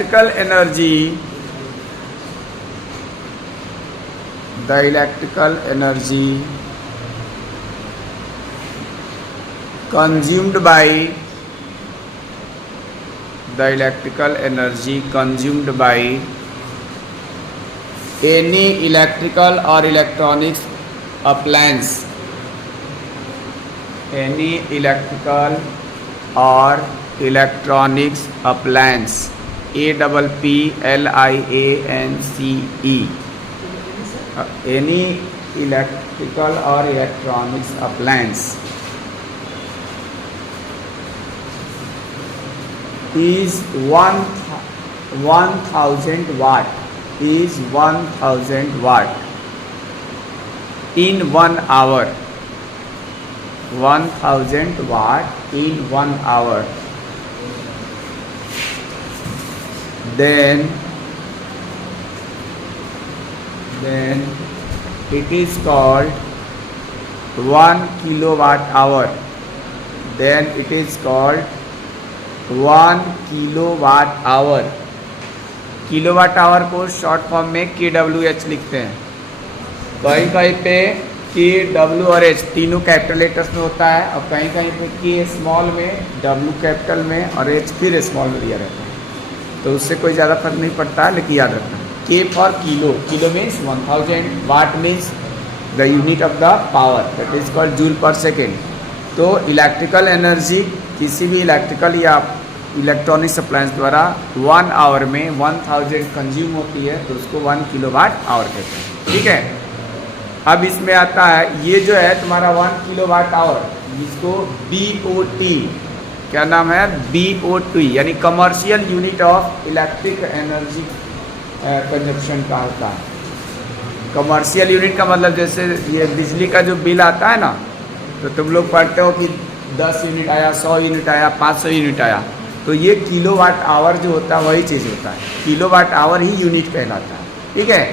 Electrical energy consumed by any electrical or electronics appliance, any electrical or electronics appliance is 1000 watt in 1 hour. 1000 watt in 1 hour. Then it is called 1 kilowatt hour. Then it is called 1 kilowatt hour. Kilowatt hour को short form में KWH लिखते हैं. कहीं कहीं पे KW और H तीनों capital letters में होता है, और कहीं कहीं पे K स्मॉल में, W कैपिटल में और H फिर स्मॉल में दिया रहता है. तो उससे कोई ज़्यादा फर्क नहीं पड़ता है, लेकिन याद रखना. K for kilo. Kilo means 1000. Watt means the unit of the power, that is called joule per second. तो इलेक्ट्रिकल एनर्जी किसी भी इलेक्ट्रिकल या इलेक्ट्रॉनिक्स अप्लायंस द्वारा 1 आवर में 1000 कंज्यूम होती है, तो उसको 1 किलोवाट आवर कहते हैं. ठीक है. अब इसमें आता है ये जो है तुम्हारा 1 किलोवाट आवर, जिसको BOT, क्या नाम है, BOT यानी commercial unit of electric energy consumption का होता है. कमर्शियल यूनिट का मतलब जैसे ये बिजली का जो बिल आता है ना, तो तुम लोग पढ़ते हो कि 10 यूनिट आया, 100 यूनिट आया, 500 यूनिट आया, तो ये किलोवाट आवर जो होता है वही चीज़ होता है. किलोवाट आवर ही यूनिट कहलाता है. ठीक है.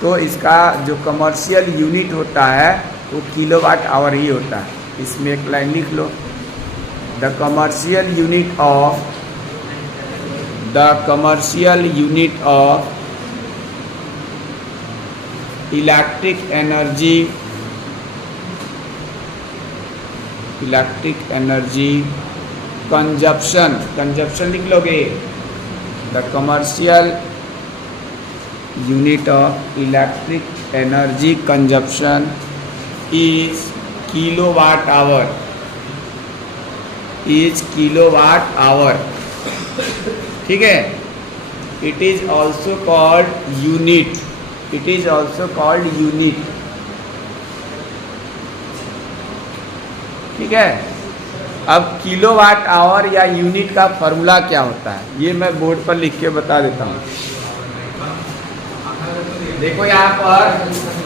तो इसका जो कमर्शियल यूनिट होता है वो किलोवाट आवर ही होता है. इसमें एक लाइन लिख लो. The commercial unit of electric energy consumption लिख लोगे. The commercial unit of electric energy consumption is kilowatt hour. ठीक है. It is also called unit. ठीक है. अब किलोवाट आवर या यूनिट का फॉर्मूला क्या होता है, ये मैं बोर्ड पर लिख के बता देता हूँ. देखो यहाँ पर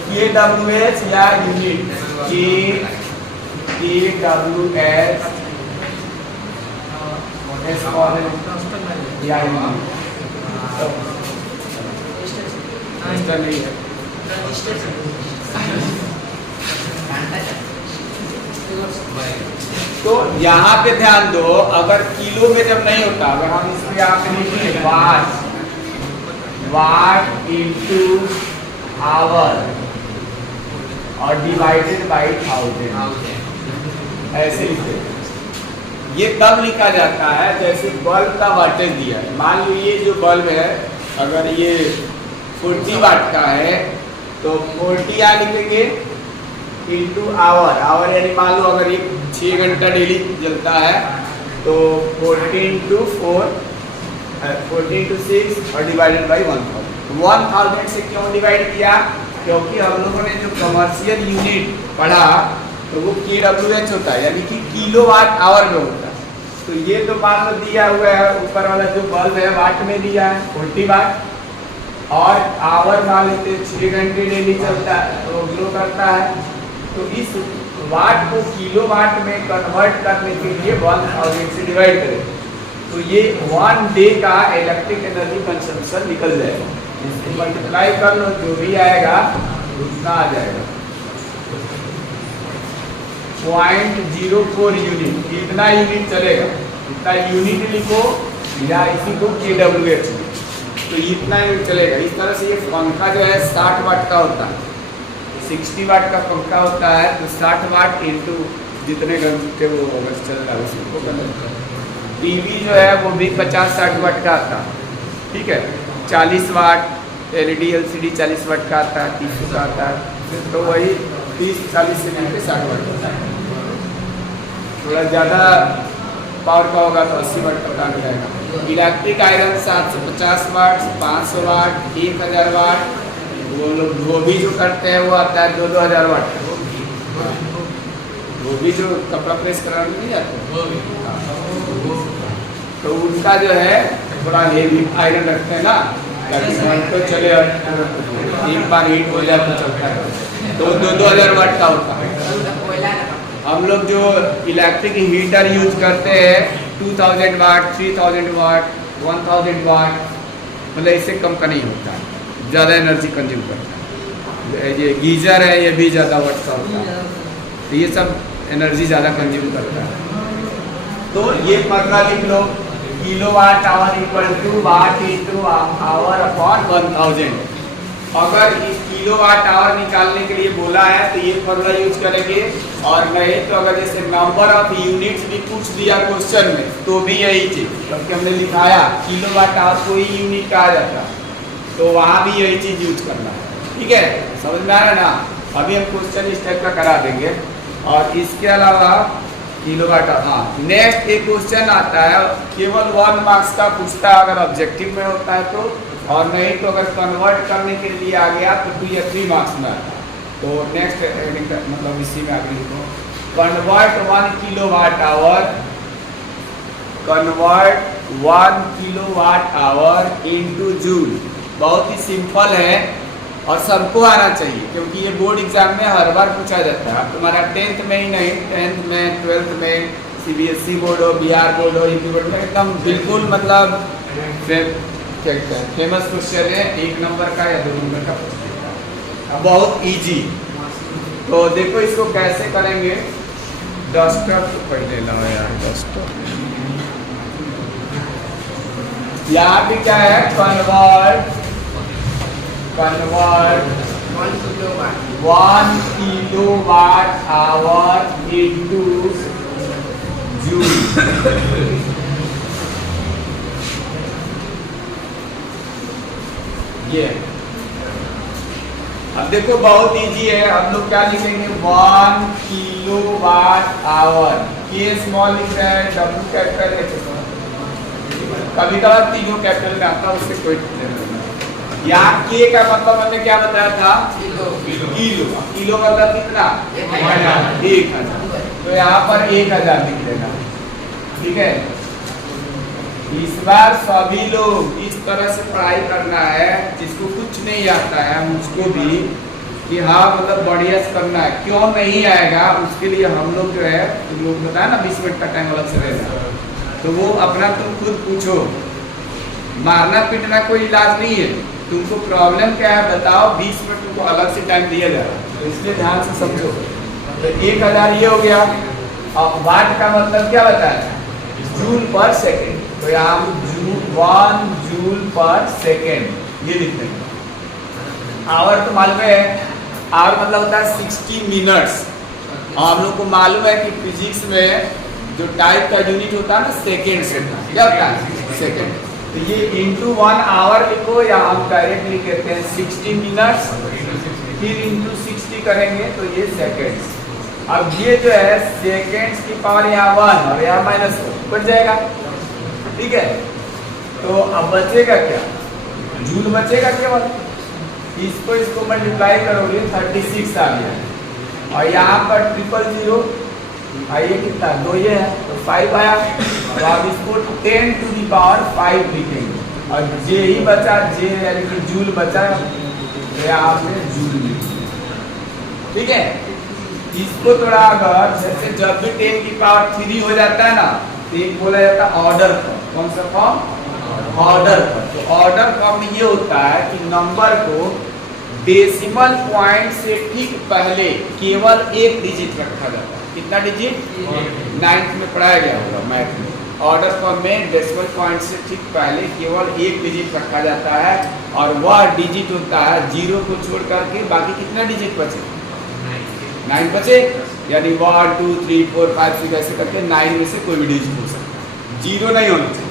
KWH या यूनिट, KWH या यूनिट नहीं है. तो यहाँ पे ध्यान दो, अगर किलो में जब नहीं होता, अगर हम इसमें यहाँ पे लिखेंगे वाट इंटू आवर और डिवाइडेड बाई 1000, ऐसे लिखते. ये तब लिखा जाता है जैसे बल्ब का वाटेज दिया है. मान लो ये जो बल्ब है, अगर ये 40 वाट का है, तो 40 यहाँ लिखेंगे इंटू आवर. यानी मान लो अगर ये 6 घंटा डेली जलता है, तो 40 इंटू 4, 40 इंटू 6 और डिवाइडेड बाई 1000 से क्यों डिवाइड किया, क्योंकि हम लोगों ने जो कमर्शियल यूनिट पढ़ा तो वो KWH होता है, यानी कि किलोवाट आवर में होता है. तो ये तो मान लो दिया हुआ है, ऊपर वाला जो बल्ब है वाट में दिया है 40 वाट, और आवर मान लेते 6 घंटे डेली चलता है तो ग्लो करता है. तो इस वाट को किलोवाट में कन्वर्ट करने के लिए 1000 से डिवाइड करें, तो ये 1 डे का इलेक्ट्रिक एनर्जी कंजम्पशन निकल जाएगा. इसको मल्टीप्लाई कर लो, जो भी आएगा उतना आ जाएगा. 0.04 यूनिट. इतना यूनिट चलेगा, इतना यूनिट लिखो, या इसी को kWh, तो इतना यूनिट चलेगा। इस तरह से ये पंखा जो है 60 वाट का होता है, 60 वाट का पंखा होता है, तो 60 वाट इंटू जितने घंटे वो अगर चल रहा है उसको करना। टीवी जो है वो भी 50-60 वाट का आता है, ठीक है। 40 वाट LED LCD 40 वाट का आता है, 30 का आता है, तो वही 30-40 से लेकर 60 वाट का। थोड़ा ज़्यादा पावर का होगा तो 80 वाट तक आ जाएगा। इलेक्ट्रिक आयरन 750 वाट, 500 वाट, 1000 वाट, वो भी जो करते हैं वो आता है 2-2000 वाट का। वो भी जो कपड़ा प्रेस कराने नहीं जाते, तो उनका जो है थोड़ा हेवी आयरन रखते हैं ना, ताकि घंटों चले और एक बार हीट हो जाए तो चलता है। तो 2-2000 वाट का होता है। हम लोग जो इलेक्ट्रिक हीटर यूज करते हैं 2000 वाट, 3000 वाट, 1000 वाट, मतलब इससे कम का नहीं होता है, ज़्यादा एनर्जी कंज्यूम करता है। ये गीजर है, ये भी ज़्यादा वाट का होता है, तो ये सब एनर्जी ज़्यादा कंज्यूम करता है। तो ये फॉर्मूला लिख लो, kilowatt hour equal to watt into hour upon 1000। अगर इस किलोवाट आवर निकालने के लिए बोला है तो ये फॉर्मूला यूज करेंगे, और नहीं तो अगर जैसे नंबर ऑफ यूनिट्स भी पूछ दिया क्वेश्चन में तो भी यही चीज, क्योंकि हमने लिखाया किलोवाट आवर कोई यूनिट का आ जाता, तो वहाँ भी यही चीज यूज करना है, ठीक है। समझ में आ रहा है ना। अभी हम क्वेश्चन इस टाइप का करा देंगे। और इसके अलावा किलोवाट, हाँ, नेक्स्ट एक क्वेश्चन आता है केवल 1 मार्क्स का पूछता है अगर ऑब्जेक्टिव में होता है तो, और नहीं तो अगर कन्वर्ट करने के लिए आ गया तो 2 या 3 मार्क्स में आता है। तो नेक्स्ट मतलब इसी में आगे लिखो, convert 1 kilowatt hour, convert 1 kilowatt hour into joule. बहुत ही सिंपल है और सबको आना चाहिए, क्योंकि ये बोर्ड एग्जाम में हर बार पूछा जाता है। अब तुम्हारा 10th में ही नहीं, 10th में, 12th में, CBSE बोर्ड हो, बिहार बोर्ड हो, यूपी बोर्ड में, एकदम बिल्कुल मतलब फेमस क्वेश्चन है, 1 नंबर का या 2 नंबर का क्वेश्चन, बहुत इजी। तो देखो इसको कैसे करेंगे। डस्टर तो पहले लाओ यार, डस्टर। यहाँ भी क्या है, convert 1 kilowatt hour into joule. ये अब देखो बहुत इजी है, हम लोग क्या लिखेंगे 1 किलोवाट आवर, के स्मॉल लिख रहे हैं, W कैपिटल है, कभी कभार तीनों कैपिटल में आता है, उससे कोई यहाँ के का मतलब हमने क्या बताया था, किलो। किलो मतलब कितना, 1000। तो यहाँ पर 1000 लिख देना, ठीक है। इस बार सभी लोग इस तरह से पढ़ाई करना है, जिसको कुछ नहीं आता है उसको भी कि हाँ मतलब बढ़िया से करना है। क्यों नहीं आएगा उसके लिए हम लोग जो है, तुम लोग बताया ना 20 मिनट का टाइम अलग से रहेगा, तो वो अपना तुम खुद पूछो। मारना पीटना कोई इलाज नहीं है, तुमको प्रॉब्लम क्या है बताओ, 20 मिनट तुमको अलग से टाइम दिया जा रहा है, तो इसलिए ध्यान से समझो। तो 1000 ये हो गया। अब वाट का मतलब क्या बताया, जूल पर सेकेंड, तो यहाँ 1 जूल पर सेकेंड ये लिख देंगे। आवर तो मालूम है, आवर मतलब होता है 60 मिनट्स, और हम लोग को मालूम है कि फिजिक्स में जो टाइप का यूनिट होता है ना सेकेंड से, क्या होता है सेकेंड। तो ये इंटू 1 आवर लिखो, या हम डायरेक्टली कहते हैं 60 मिनट्स, फिर इंटू 60 करेंगे तो ये सेकेंड्स। अब ये जो है सेकेंड्स की पावर यहाँ 1 और यहाँ -1 बच जाएगा, ठीक है। तो अब बचेगा क्या, जूल बचेगा केवल, इसको मल्टीप्लाई करोगे 36 आ गया, और यहाँ पर 000 आइए कितना 2 ये है तो 5 आया। तो आप इसको 10 टू दी पावर 5 लिखेंगे, और जे ही बचा, जे यानी कि जूल बचा, तो यहाँ पे जूल लिखेंगे, ठीक है। इसको थोड़ा अगर जैसे जब भी 10 की पावर 3 हो जाता है ना, तो एक बोला जाता है ऑर्डर फॉर्म। कौन सा फॉर्म, ऑर्डर फॉर्म। तो ऑर्डर फॉर्म में ये होता है कि नंबर को डेसिमल पॉइंट से ठीक पहले केवल 1 डिजिट रखा जाता है। कितना डिजिट, 9th में पढ़ाया गया होगा मैथ में। ऑर्डर फॉर्म में डेसिमल पॉइंट से ठीक पहले केवल एक डिजिट रखा जाता है और वह डिजिट होता है 0 को छोड़ करके बाकी कितना डिजिट बचे 9 बचे, यानी 1 2 3 4 5 6 ऐसे करके 9 में से कोई भी डिजिट हो सकता है, 0 नहीं होना चाहिए।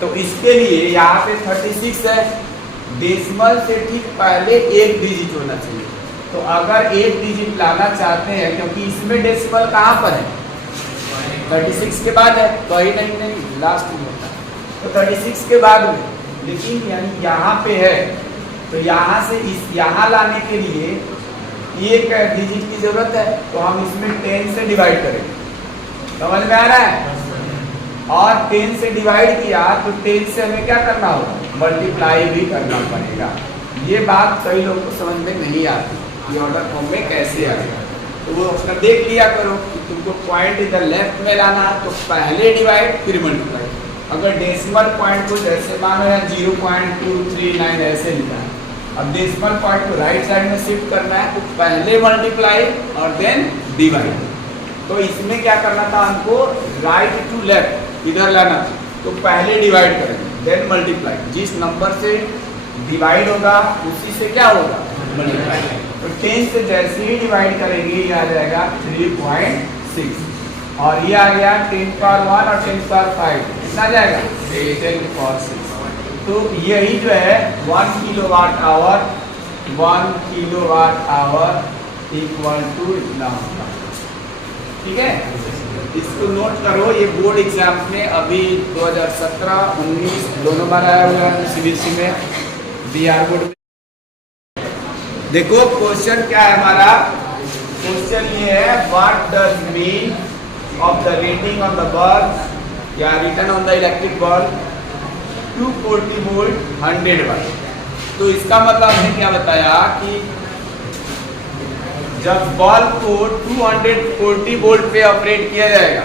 तो इसके लिए यहाँ पे 36 है, डेसिमल से ठीक पहले एक डिजिट होना चाहिए। तो अगर एक डिजिट लाना चाहते हैं, क्योंकि इसमें डेसिमल कहाँ पर है 36 के बाद है, तो ही नहीं लास्ट में होता है, तो 36 के बाद में, लेकिन यानी यहाँ पे है, तो यहाँ से इस यहाँ लाने के लिए एक डिजिट की जरूरत है, तो हम इसमें 10 से डिवाइड करेंगे, समझ में आ रहा है। और 10 से डिवाइड किया तो 10 से हमें क्या करना होगा, मल्टीप्लाई भी करना पड़ेगा। ये बात कई लोगों को समझ में नहीं आती, ये ऑर्डर फॉर्म में कैसे आएगा, तो वो उसका देख लिया करो कि तुमको पॉइंट इधर लेफ्ट में लाना है तो पहले डिवाइड फिर मल्टीप्लाई। अगर डेसिमल पॉइंट को जैसे मानो या 0.239 ऐसे लिखा है, अब डेसिमल पॉइंट को राइट साइड में शिफ्ट करना है तो पहले मल्टीप्लाई और देन डिवाइड। तो इसमें क्या करना था हमको, राइट टू लेफ्ट इधर लाना था, तो पहले डिवाइड करेंगे देन मल्टीप्लाई, जिस नंबर से डिवाइड होगा उसी से क्या होगा मल्टीप्लाई। तो 10 से जैसे ही डिवाइड करेंगे ये आ जाएगा 3.6 और ये आ गया 10 पावर 1 और 10 पावर 5 कितना आ जाएगा 10 पावर 6। तो यही जो है 1 किलोवाट आवर इक्वल टू इतना होगा, ठीक है। इसको नोट करो, ये बोर्ड एग्जाम में अभी 2017-19 दोनों बार आया हुआ है, सीबीएसई में बिहार बोर्ड में। देखो क्वेश्चन क्या है हमारा, क्वेश्चन ये है what does mean of the rating on the bulb या written on the electric bulb 240 volt 100 watt. तो इसका मतलब हमने क्या बताया कि जब बल्ब को 240 वोल्ट पे ऑपरेट किया जाएगा,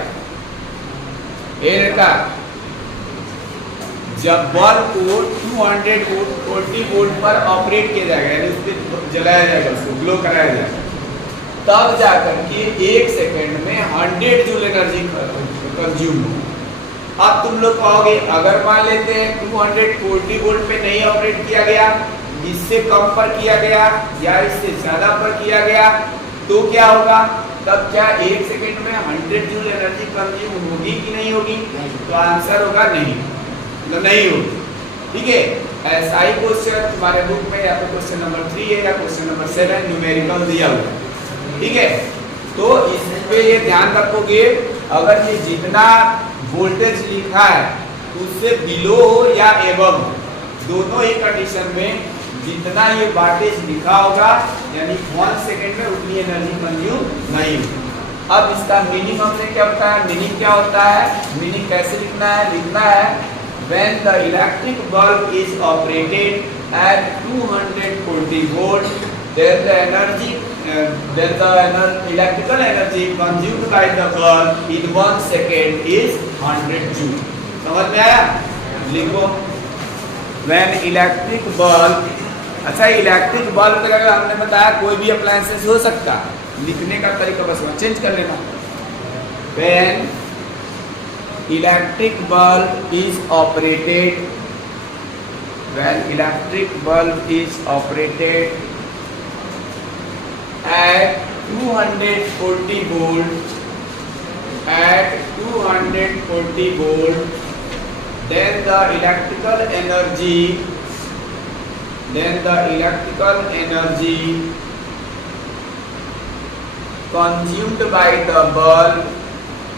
जब बल्ब को 240 वोल्ट पर ऑपरेट किया जाएगा, यानी उसको जलाया जाएगा, उसको ग्लो कराया जाएगा, तब जाकर के 1 सेकेंड में 100 जूल एनर्जी कंज्यूम हो। अब तुम लोग कहोगे अगर मान लेते हैं 240 वोल्ट पे नहीं ऑपरेट किया गया, इससे कम पर किया गया या इससे ज्यादा पर किया गया, तो क्या होगा, तब क्या 1 सेकेंड में 100 जूल एनर्जी कंज्यूम होगी कि नहीं होगी, तो आंसर होगा नहीं, तो नहीं होगी, ठीक है। ऐसा ही क्वेश्चन तुम्हारे बुक में या तो क्वेश्चन नंबर 3 है या क्वेश्चन नंबर 7 न्यूमेरिकल दिया हुआ है, ठीक है। तो इस पे ये ध्यान रखोगे, अगर ये जितना वोल्टेज लिखा है उससे बिलो हो या एबव हो, दोनों ही कंडीशन में जितना ये वाटेज लिखा होगा यानी 1 सेकेंड में उतनी एनर्जी कंज्यूम नहीं होगी। अब इसका मीनिंग हमने क्या होता है, मीनिंग क्या होता है, मीनिंग कैसे लिखना है, when the electric bulb is operated at 240 volt then the electrical energy consumed by the bulb in 1 second is 100 joule। समझ में आया, लिखो when electric bulb। अच्छा, इलेक्ट्रिक बल्ब का हमने बताया कोई भी अप्लायंसेस हो सकता, लिखने का तरीका बस चेंज कर लेना। when electric bulb is operated at 240 volt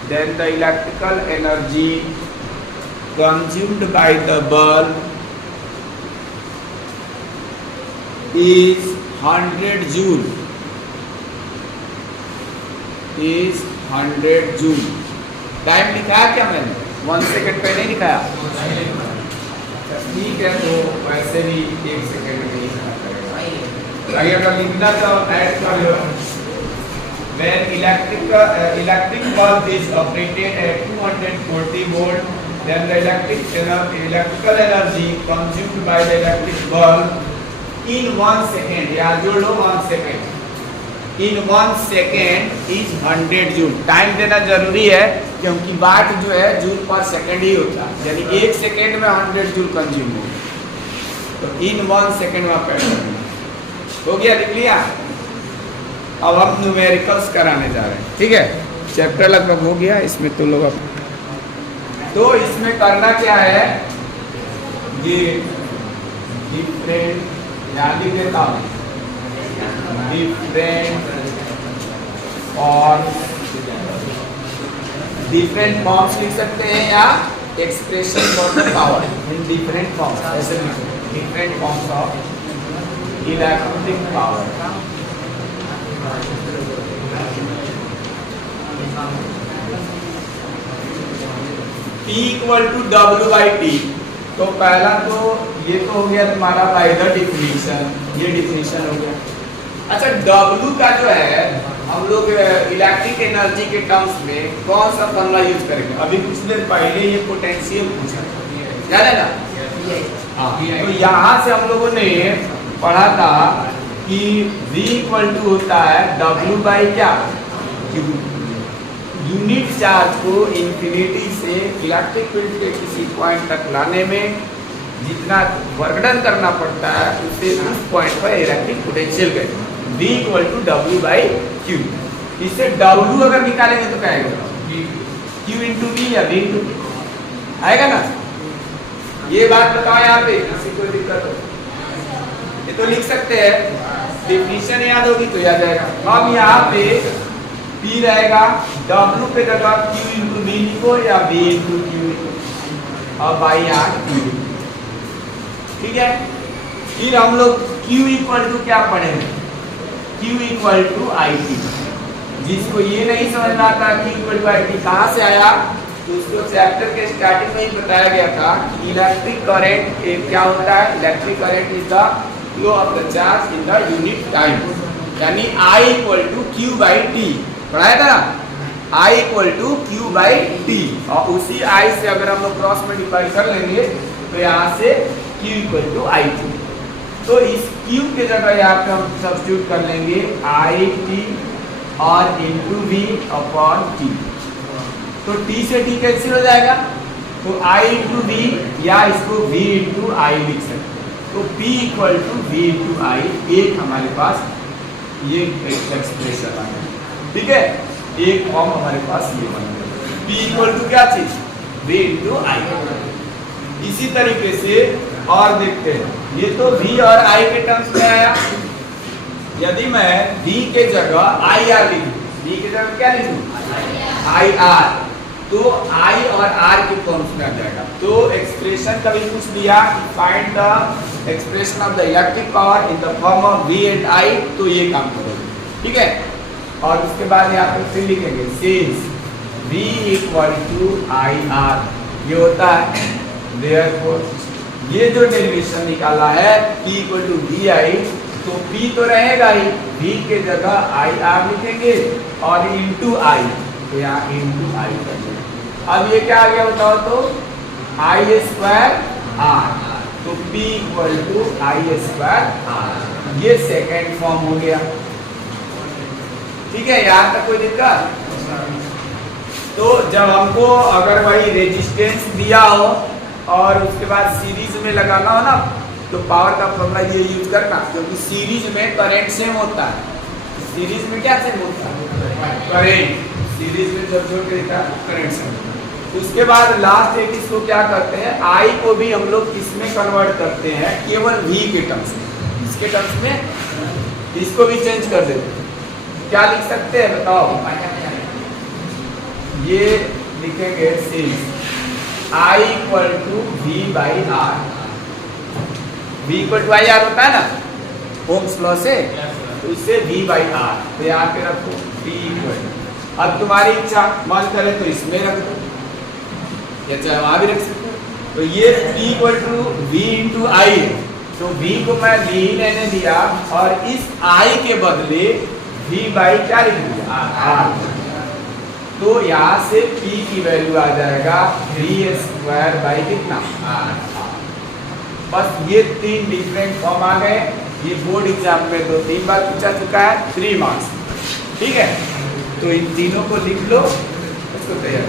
then the electrical energy consumed by the bulb is 100 joule, time लिखा है क्या मैंने, 1 सेकेंड पे नहीं लिखाया, ठीक है। तो वैसे भी 1 सेकेंड में ही लिखना पड़ेगा, अगर लिखना तो ऐड कर लो। When electric bulb is operated at 240 volt, then the electrical energy consumed by the electric bulb in 1 second, या जोड़ लो 1 second, in 1 second is 100 joule. Time देना जरूरी है क्योंकि वाट जो है जूल पर सेकेंड ही होता है, यानी 1 सेकेंड में 100 जूल कंज्यूम हो। तो इन 1 सेकेंड में पैटर्न हो गया, लिख लिया। अब हम न्यूमेरिकल्स कराने जा रहे हैं, ठीक है। चैप्टर लगभग हो गया इसमें तो लोग तो इसमें करना क्या है, ये डिफरेंट याद लिख देता हूँ, डिफरेंट और डिफरेंट फॉर्म्स लिख सकते हैं या expression for the power in different forms, ऐसे लिखो different forms of electric power. P equal to W by T. तो पहला तो ये तो हो गया तुम्हारा बाय द डिफिनीशन, ये डिफिनीशन हो गया। अच्छा W का जो है हम लोग इलेक्ट्रिक एनर्जी के टर्म्स में कौन सा फॉर्मूला यूज करेंगे? अभी कुछ देर पहले ये पोटेंशियल पूछा, याद है ना? हाँ, तो यहाँ से हम लोगों ने पढ़ा था कि V इक्वल टू होता है W बाई क्या, यूनिट चार्ज को इंफिनिटी से इलेक्ट्रिक फील्ड के किसी पॉइंट तक लाने में जितना वर्क डन करना पड़ता है उससे उस पॉइंट पर इलेक्ट्रिक पोटेंशियल गए। V equal to W by Q. इससे W अगर निकालेंगे तो क्या आएगा, Q इंटू V या V इंटू आएगा ना। ये बात बताओ यहाँ पे, किसी कोई दिक्कत हो ये तो लिख सकते हैं, डेफिनेशन याद होगी तो याद आएगा। अब यहाँ पे P रहेगा, W पे जगह Q इंटू V लिखो या V इंटू Q लिखो। अब बाई यहाँ Q, ठीक है। फिर हम लोग Q इक्वल टू क्या पढ़ेंगे, Q इक्वल टू IT। जिसको ये नहीं समझ में आता Q इक्वल टू IT कहाँ से आया, तो उसको चैप्टर के स्टार्टिंग में ही बताया गया था कि इलेक्ट्रिक करंट क्या होता है, electric current is the flow of the charge in the unit time, यानी I equal to Q by T पढ़ाया था ना। I equal to Q by T, और उसी I से अगर हम लोग क्रॉस मल्टीप्लाई कर लेंगे तो यहाँ से Q इक्वल टू IT। तो इस Q के जगह यहाँ पे हम सब्स्टिट्यूट कर लेंगे IT और इंटू V अपॉन T। तो T से T कैंसिल हो जाएगा, तो I इंटू V या इसको V इंटू I लिख सकते हैं। तो P equal to V into I एक हमारे पास ये एक्सप्रेशन आ गया, ठीक है। एक फॉर्म हमारे पास ये बन गया, P इक्वल टू क्या चीज, V इंटू I। इसी तरीके से और देखते हैं, ये तो V और I के टर्म्स में आया। यदि मैं V के जगह IR लिखूं, V के जगह क्या लिखूं IR, तो I और R के टर्म्स में आ जाएगा। तो एक्सप्रेशन कभी पूछ दिया find the expression of the electric power in the form of V and I, तो ये काम करोगे, ठीक है। और उसके बाद यहाँ पे फिर लिखेंगे since V equal to IR, ये होता है देयरफॉर ये जो डेरिवेशन निकाला है P इक्वल टू VI, तो P तो रहेगा ही, V के जगह IR लिखेंगे और इंटू I, तो यहाँ इंटू I करेंगे। अब ये क्या आ गया बताओ, तो I स्क्वायर R, तो P equal to I square R, ये सेकेंड फॉर्म हो गया, ठीक है। यहाँ तक कोई दिक्कत? तो जब हमको अगर वही रेजिस्टेंस दिया हो और उसके बाद सीरीज में लगाना हो ना, तो पावर का फॉर्मूला ये यूज करना, क्योंकि सीरीज में करंट सेम होता है। सीरीज में क्या सेम होता है, करंट, सीरीज में जब जोड़ के देता है करंट सेम। उसके बाद लास्ट एक इसको क्या करते हैं, I को भी हम लोग किसमें कन्वर्ट करते हैं, केवल V के टर्म्स में, इसके टर्म्स में इसको भी चेंज कर देते हैं। क्या लिख सकते हैं बताओ, ये लिखेंगे since I equal to V by R, V equal to IR होता है ना ओम्स लॉ से, तो इससे V बाई R, तो यहाँ पे रखो P इक्वल। अब तुम्हारी इच्छा, मन करे तो इसमें रख दो या चाहे वहां भी रख सकते हो। तो ये P equal to V into I, तो V को मैं V ही लेने दिया और इस I के बदले V बाई क्या लिख दिया R, तो यहाँ से P की वैल्यू आ जाएगा V स्क्वायर बाई कितना R। बस ये तीन डिफरेंट फॉर्म आ गए। ये बोर्ड एग्जाम में 2-3 बार पूछा चुका है, 3 मार्क्स। ठीक है, तो इन तीनों को लिख लो, उसको तैयार